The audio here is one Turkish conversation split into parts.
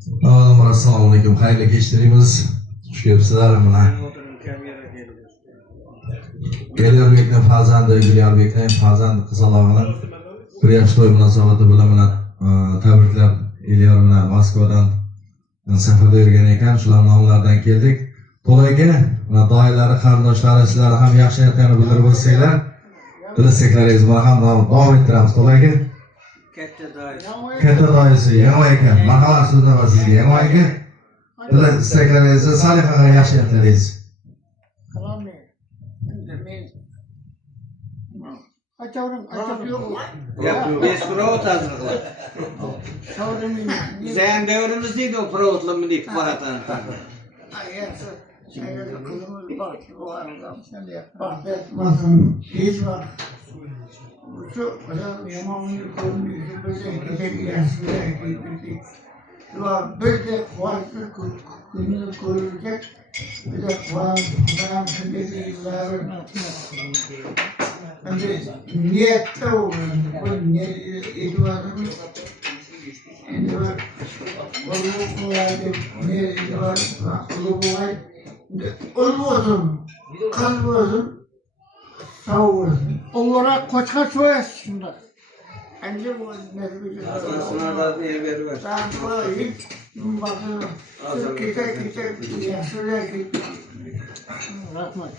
Assalomu alaykum. Xayrli kechtiramiz. Xush kelibsizlar bilan. Elyorbekning farzandi, Elyorbekning farzandi qizalog'ini bir yosh to'y munosabati bilan tabriklab Elyor bilan Moskvadan safarda yurgan ekan. Shular nomlaridan keldik. To'yga doilari, qarindoshlari sizlar ham yaxshi aytganini bildirib o'tsanglar, bilaslaringiz bilan ham davom ettiramiz to'yga. Katta doisi yangi ekan. Marhamat so'zlama sizga yangi ekan. Bilaslaringizni Salihaga yaxshi aytlaringiz. Biz provod hazırlıklar. Sen devrimizdeydi o provodla deyip baratan. Bir de farklı gününü koruyacak, bir de farklı yılların niyette olur. Bu niyeti var. Şimdi var. Olu kolaydı. Niyeti var. Olu kolay. Olu olsun. Kalp olsun. Sağ olsun. Onlara koçka soyasın şimdi. Anca bu nezbeci. Sınavda bir veri var. Ben sonra hiç bakıyorum. Kita yaşlıya gitti. Rahmet.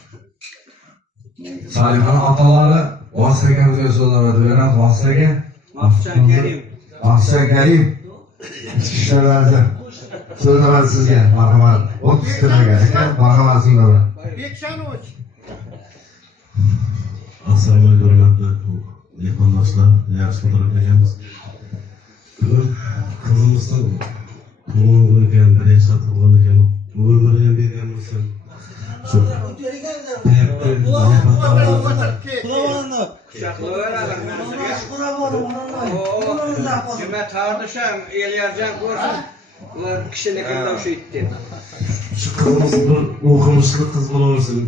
Salihani otalari Vositaga so'zlab beramiz. Vositaga Mahfusan Kerim. Mahfusan Kerim ichki ishlar vaziri so'zlab sizga marhamat. 30 tunaga marhamat so'zlab. Assalomu alaykum hurmatli mehmondoshlar, yaxshi o'tirib ekanmiz. Bugun qizimizning tug'ilgan bo'lgan, bir yoshga tug'ilgan ekan. Umrini ham bergan bo'lsin. Shu Cüme tartışan Elyarcan korsan ular kişilik kimden şu itti. Şu kızımız bir o'qimishli qiz bo'laversin.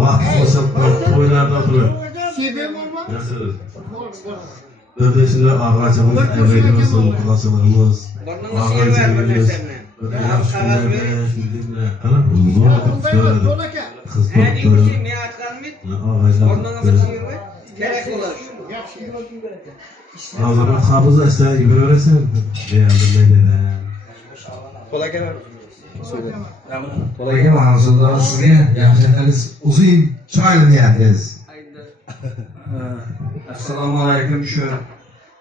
Vaqt bo'lsa to'ylarda turib. Birde shunday og'achimiz avayimiz, qulashimiz, og'achimiz. Yaxshi kunlarda shunday qilib qiz topdi. Gerek olur. Ağzına kabız açsa yürüyorsun. To'yga mavzuda sizga yaxshi aytsangiz uzun choyni niyatingiz. Assalomu alaykum. Shu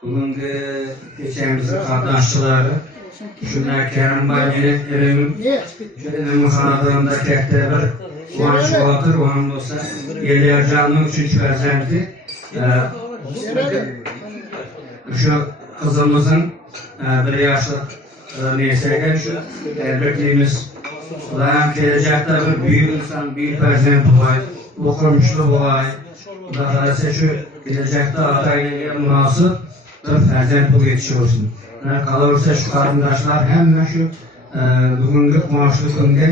bugungi kechamizni qatnashchilari shunday Karimboy direktorim shu xonadonda katta bir quvonch bo'ladir. U ham bo'lsa Elyarjonning 3-farzandi. Shu qizimizning bir yoshlik nesiga shu tabriklaymiz. Ular ham kelajakda bir buyuk inson, buyuk farzand bo'ladi, o'qimishli bo'ladi. Xudo xohlasa shu kelajakda ota-onaga munosib bir farzand bo'lib yetishsin. Qolaversa shu qarindoshlar hamma shu bugungi quvonchli kunga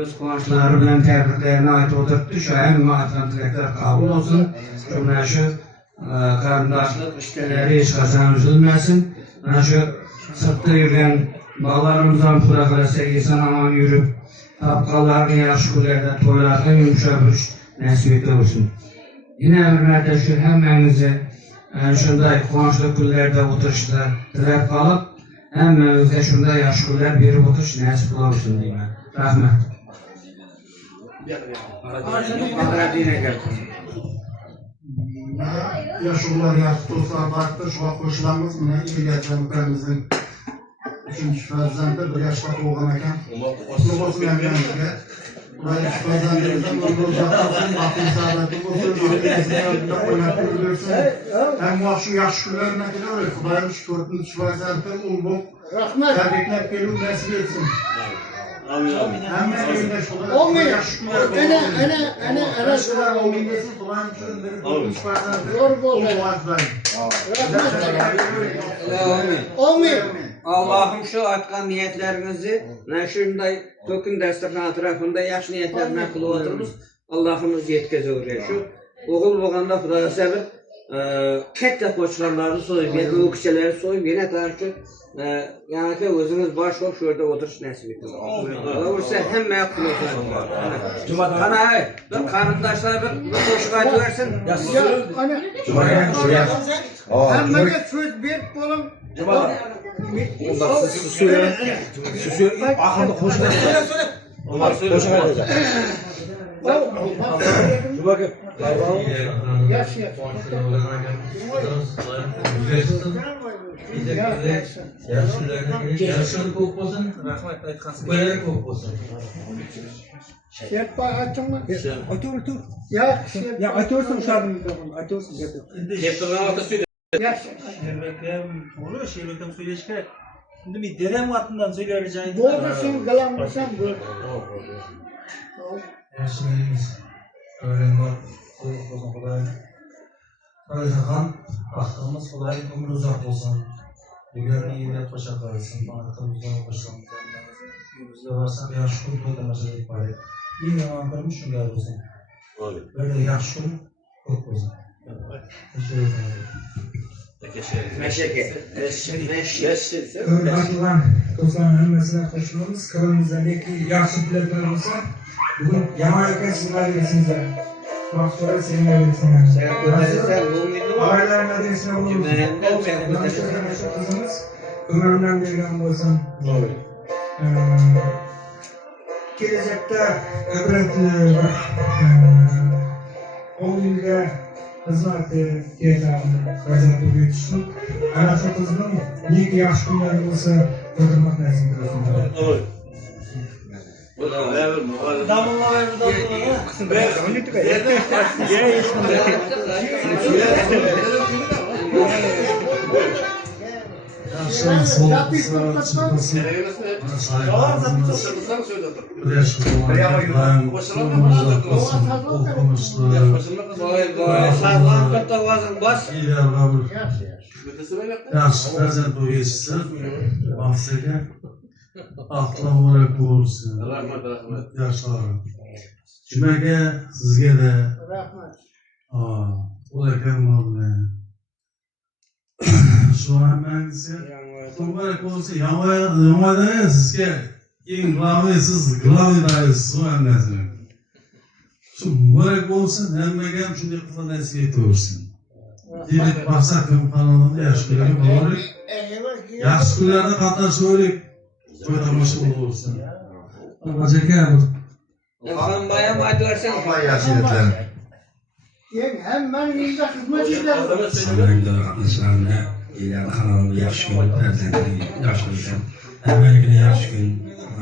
o'z quvonchlari bilan tabriklarini aytib o'tiribdi. Shu hamma tilaklar qabul bo'lsin. Mana shu qarindoshlik ishtalari hech qachon uzilmasin. Mana shu sirtda yurgan bolalarimiz ham xudo xohlasa eson omon yurib, topqanlarni yaxshi kunlarda to'ylarda yumshab yurish nasib etaversin. Yana bir marta shu hammangizni shunday quvonchli kunlarda o'tirishda tilab qolib, hammamizga shunday yaxshi kunlar berib o'tish nasib qilaversin deyman. Rahmat. Yaşlılar yaşlı dostlar baktı, şu an koşulamız mı? İlgileceğim ukamızın 3. farzandı, bir yaşta doğan eken. Osman olsun emniyetine. Buraya 3 farzandımızdan onu uzatasın, bakın sağlıklı olsun, bakın sağlıklı oynatır görürsün. Hem şu yaş günlerine kadar öyle. Kubaymış 4. farzandı, ulu. Tebrikler gelip nasip etsin. Hemen evinde şurada. Olmuyor. Ana Şurada olmayınca falan şunları 4. farzandı. Olmuyor. Allah'ım şu atkan niyetlerinizi şunday tokin dasturxon atrofida yaxshi niyatlar bilan qilib o'tirmiz. Allohimiz yetkazaveriyor. Şu oğul bo'lganda Xudo sabr katta koçlarlarını soyup, yani o kişileri soyup, yine tarafı yani ki özünüz baş olup şurada oturuş nasip ettim. Olursa hem yaptım olsun. Bana hayır, bir karındaşlar bir koşu kaydı versin. Cuma'ya şuraya. Hemmede söz bir kolum. Ahırda koşuyor. Onlar koşuyor. Bakın. Yaşını ko'p bo'lsin, rahmat aytqansiz. Bo'ladi ko'p bo'lsin. Şerpa açın mı? Otur. Ya aytıyorsun uşağım. Aytıyorsun. Olur şeylerden söyleyiş gerek. Şimdi bir dedem vaktından söyleyeceğim. Bu da sen kalanmışsan bu. Yaxshilaymiz. Öğrenmor, qo'yib bo'lsin Xudoy. To'yxon, baxtimiz Xudoy umr uzoq bo'lsin. Bugungi yilga qo'sha qolsin. Baxtimizga qo'shsin. Uyimizga borsam yaxshi kun to'y tomosha qilib qo'ydik. Eng yomon kunimiz shunday bo'lsin. Böyle yaxshi kun ko'p bo'lsin. Meşeke. Hurmatli do'stlar, hammasini qo'shilamiz. Ko'nglimizda yaxshi tilaklar bo'lsa, bugun Yamaika sizlarga sizlar. Baxtlar senlar bo'lsin. Sen bu muydu? Ailelerine destek olursun. Kızımız ömründen bergan bo'lsin. Kelajakda ibratli bir 10 yilga xizmat etiladi. Farzand o'rgatishni. Ana shu qizning nega yaxshi kunlari bo'lsa, ko'rmak nasib qilsin. Yaxshi sog'lik chiqmasin. Yaxshi farzand o'rgatishsin. Baxtsiga aqlli bo'lib bo'lsin. Rahmat. Yaxshilar. Jumaga sizga da Rahmat. O'lakan bilan shu hammangizga muborak bo'lsin. Yomada sizga eng glavoy siz glavoy shu hammasi. Shu muborak bo'lsin, hammaga ham shunday qilib nasib etaversin. Deylik maqsad ham qanonimda yaxshi kunlarga borib, yaxshi kunlarda qatnashaylik. To'y tomosha bo'lsin. Bajaka Sen bayağı madde versen. Allah yaşayetler. Yeng hemen yüzde hizmet eder. Sanayda qatnashlarni egar halol yaxshi kun farzandli yaxshi bo'lsa hammaligini yaxshi kun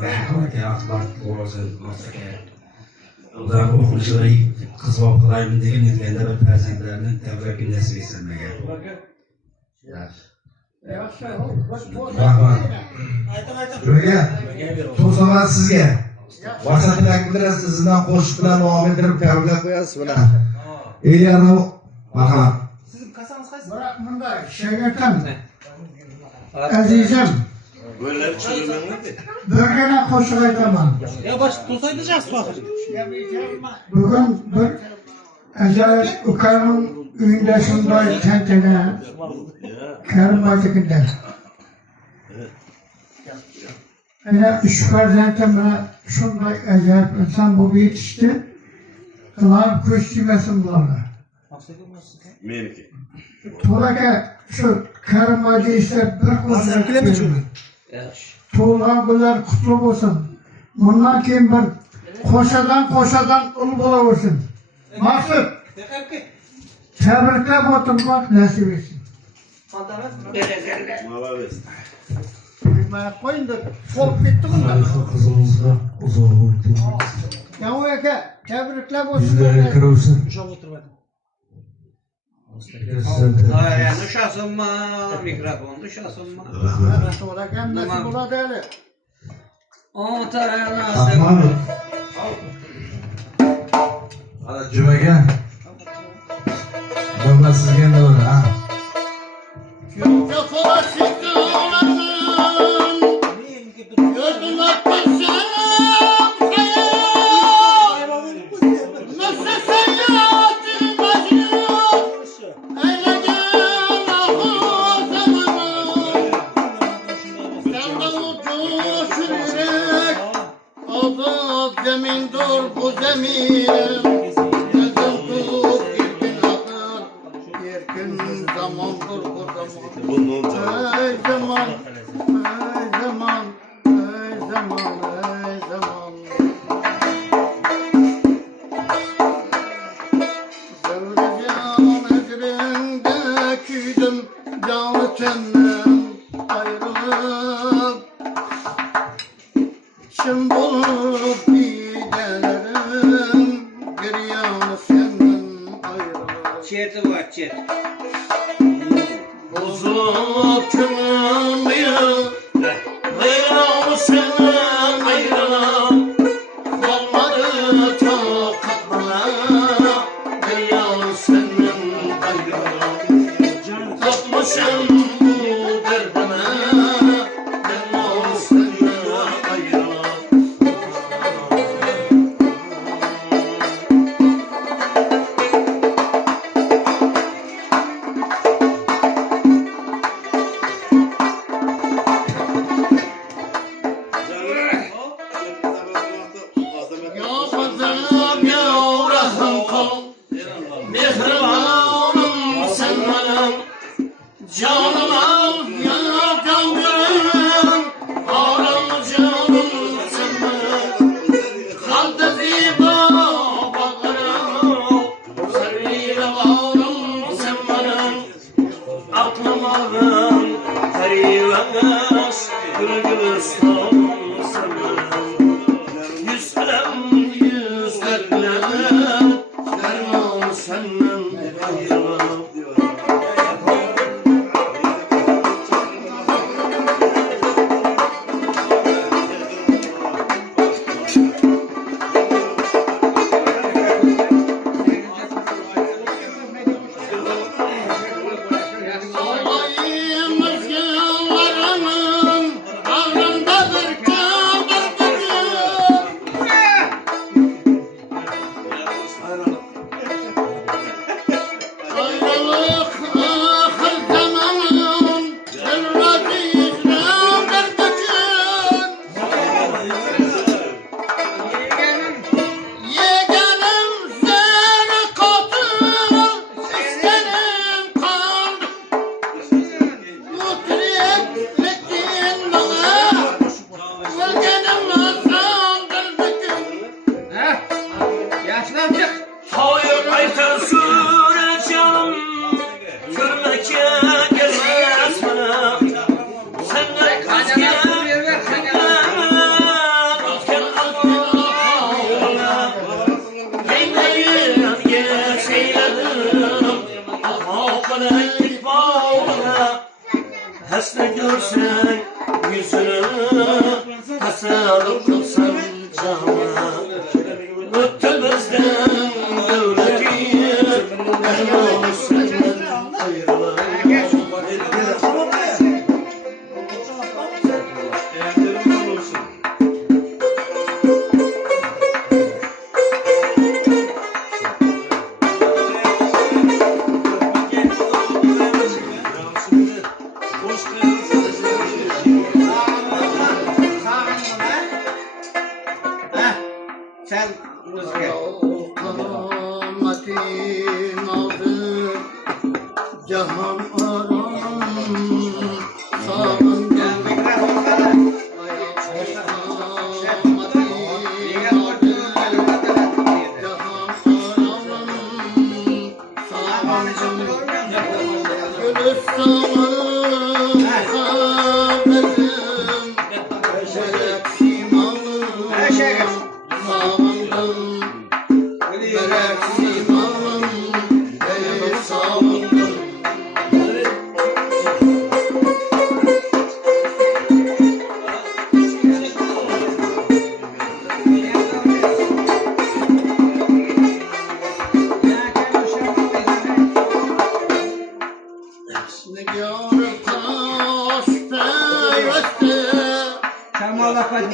baraka axlat bo'lsin ortga ular o'qishlari xizmat qilaymi degan yetganda bir farzandlarni tavbaki nasib etsin menga Rahmat. Jumaga to'sama sizga. Maqsadlarni bildirasiz, sizdan qo'shiq bilan davom ettirib tabriklab qo'yasiz bilan. Eliyarni marhamat. Sizin kasanız kaç? Bırak bunda şeylerden. Azizim. Bölgene koşuk aytamam. Ya baş tutsaydınız bakın. Bugün bir acayip ukarımın üyünde şunday tentene karım bacıkında. Öyle üç farzentime şunday acayip insan bu yetişti. Kılan kuş yemesin bunlarla. Tuğlaka şu karım bacı işte bir koşuk veriyor. Tuğla bunlar kutlu olsun. Bundan keyin bir koşadan ul bo'laversin. Maqsud. Tabriklab o'tirmoq nasib etsin. Bilmay qo'ying deb qo'rqib ketdim. qizimizga uzoq umr Yavo aka, tabriklab o'tirmoq. yuzlariga kiruvsin. Uşak oturmadım. Daireni şasınma, mikrofonu şasınma. Sonra ham nasib bo'ladi hali. Ahmadov. Ana Jumaga. Bunlar sizga endi bor, ha? Nasıl uçurerek azad zemindir bu zeminim. Gözüm tut erkin akır, erkin zamandır bu zaman. Ey zaman, ey zaman, ey zaman, ey zaman. Sevdiğim ecrində küydüm, canı tenden ayrılıp. Kim bulup gidelerim, bir yanı senden ayrılıp. Çeti var, çet. Bozup tümümü, bir yanı senden ayrılıp. Kalmadı takat bana, bir yanı senden ayrılıp. Tatmışım bu derdime, bir yanı senden ayrılıp. Ya Fazılım ya Rahım kol, mihribanım sen benim. Canım al ya gönlüm, ağlam canım sen benim. Kaldı ziba bağırım, seviyle bağırım sen benim. Aklım ağrım, perivenmez, gül gülistan sen benim. Yüz elem, yüz dertlem, derman senden ayrılamam. Ağlayayım özgürlerimin, bağrımdadır kaldır bugün. Ayrılık ahir zamanın, zerreti ikramdır bugün. Yeğenim seni katırım, isterim kaldım. Mutrettin bana, yeğenim azrandır bugün. Heh. Yaşlanacak. Hayır ayten sure canım, görmeke gelmez bana. Senden Kaynanasını ver ver kaynanasını. Tutken ağına, Peynirden geç eyledim, Allah'ın ekmek bağına. Hesne görsen yüzünü, Tesadüf kılsan canına. Öttümüzden devleti, dermanı senden ayrılan. Heh. Sen rüzgar. Kamatin aldı, Cahan aram, sağın Ya mikrofon sana.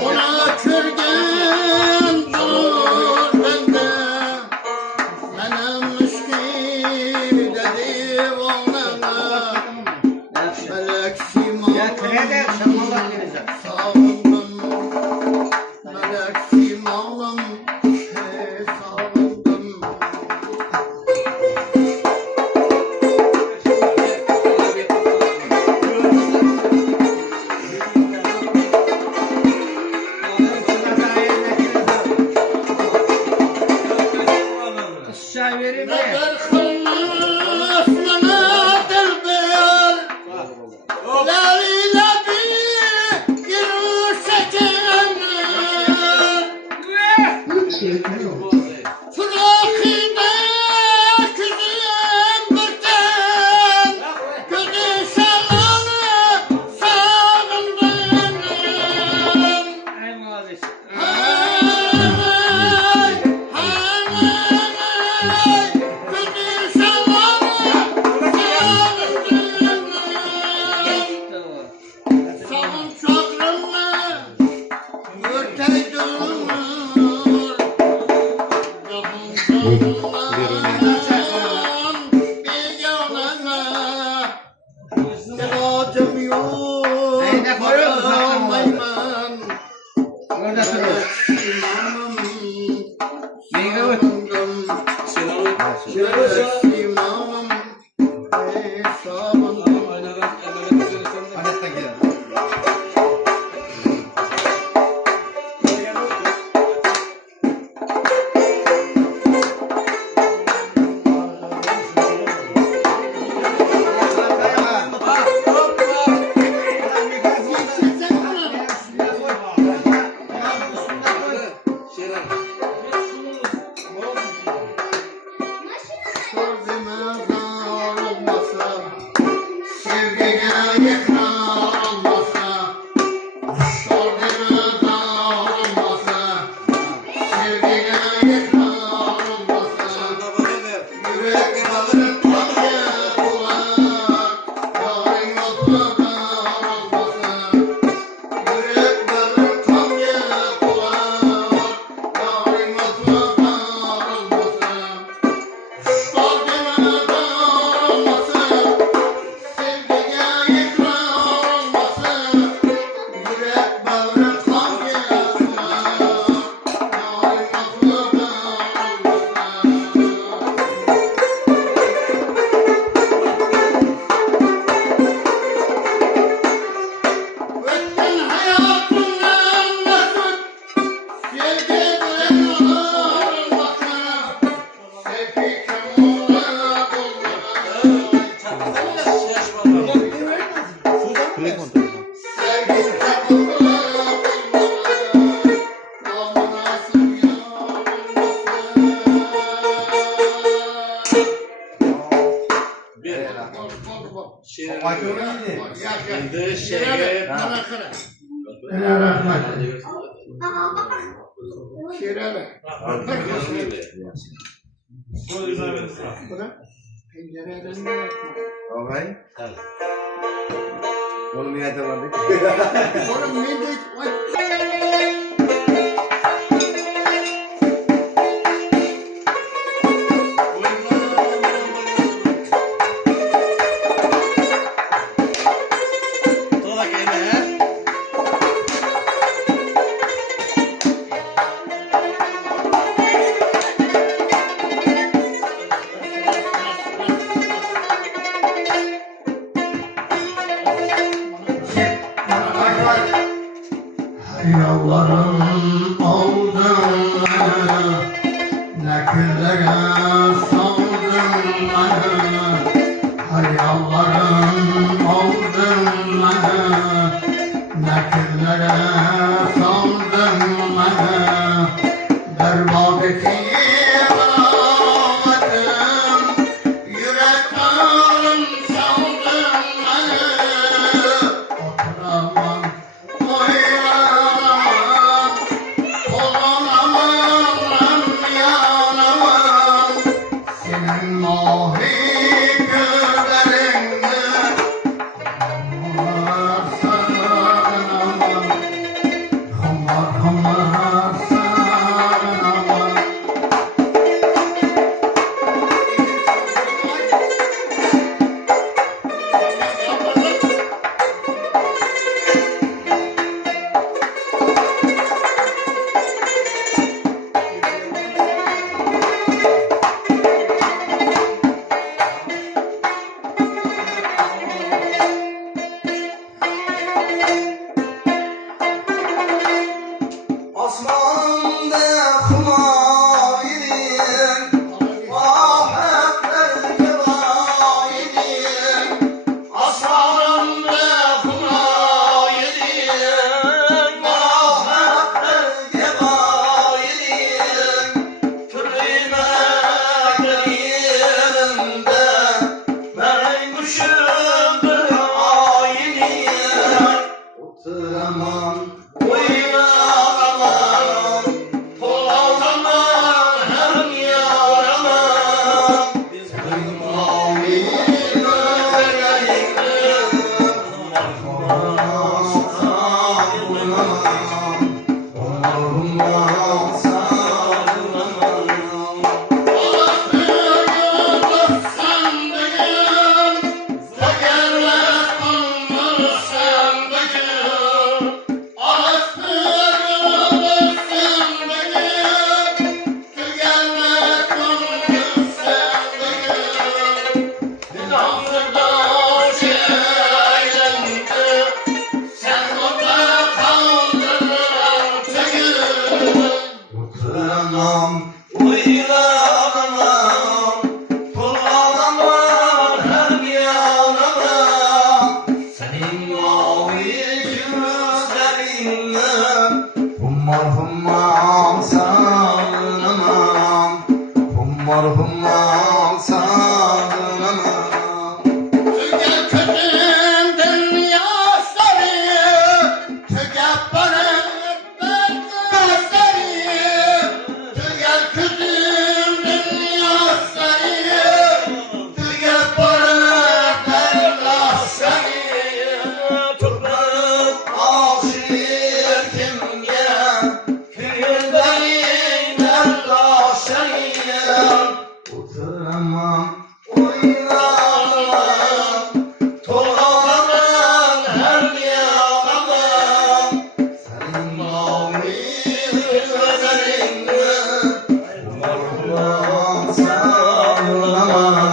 Ona kürgen dur bende, benim müşkil dedi onlara. Melek siman, Ya kredi, sen Allah verecek. sağ ol. Süleyman Orada durur. İmamım Neyine öt? İmamım hesabım Yollarım oldun nakillere saldın hayallarım oldun nakillere saldın berbat ettim ağladım yüreklerim saldın oturamam Hummar hummar sağlamam. Hummar hummar sağlamam. Tüge kötüm dünyasları, tüge barın benzeri. Tüge kötüm dünyasları, tüge barın benzeri. Toprak aşır kimge, küldeyim ellaşayım. Oturamam. Oynamam, tolamam her yanamam. Senin mavi gözlerinle Hummar sağlamam.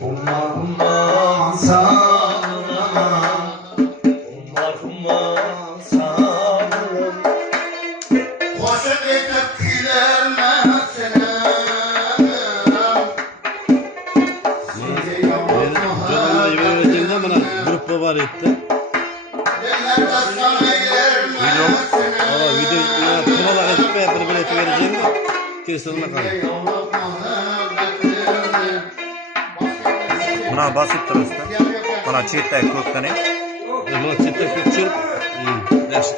Hummar hummar sağlamam. Hummar hummar sağlamam. koşup edip gülemezsin. Şimdi Vereceğimden bana grupta var etti. Dillerde sana yermezsin. Video kanala açıp bir bileti vereceğim de kesinlikle kalın. Buna basıp turibdi. Mana chetda ko'kkani. Buna çitte kökçürüp yaxshi.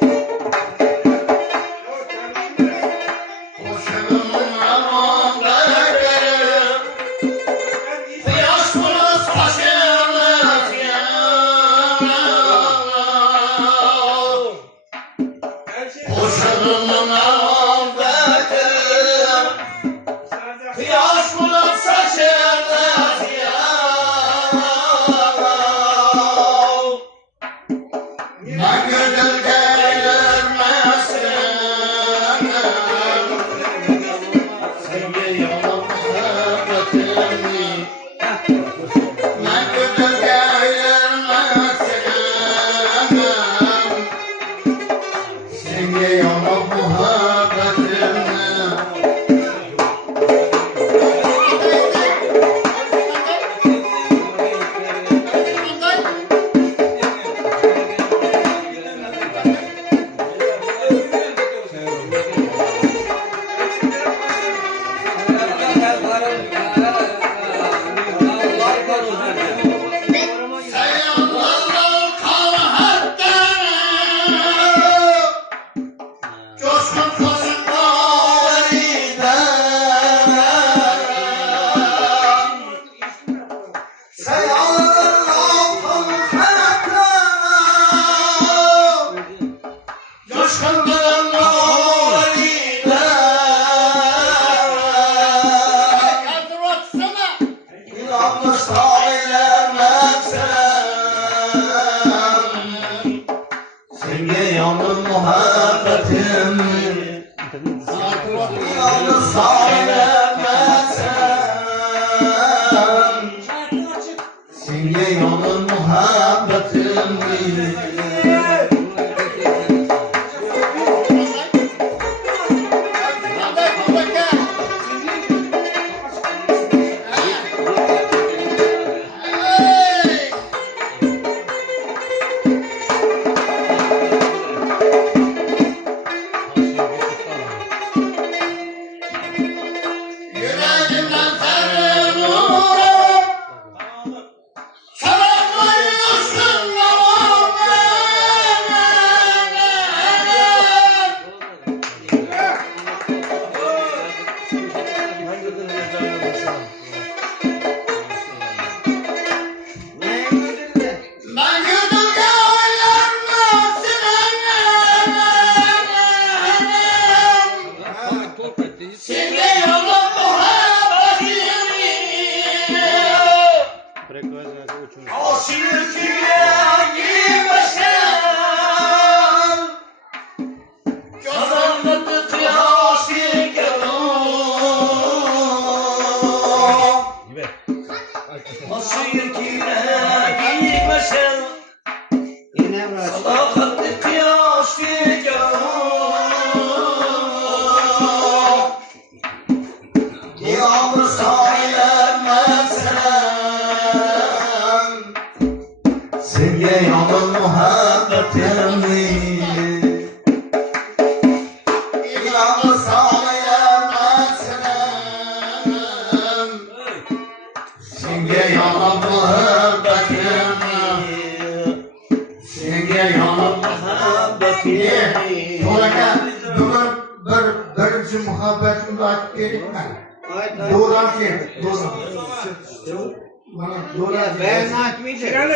Aka, bugun birinchi muhabbatimni aytib beribman. Do'ram keldi, do'ram. Mana do'ram. Ben atmayacağım.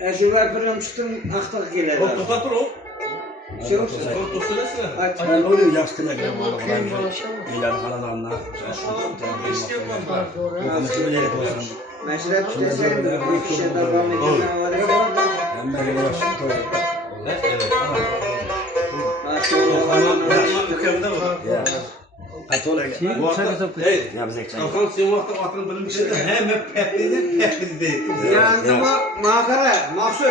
Eşimler kırılmıştım, aktak geledi. Şey olsun. Ben öyle yaş tilekler var. İlan kaladanlar. Konuşma gerek olsun. Meşrep deseyim bir kişi devam edilmeye var ise. Ben böyle yaş Yani bu makara, maksut.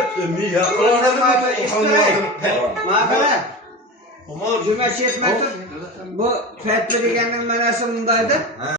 Makara. Cüme şey etmektir. Bu fetvi degenin menası bundaydı.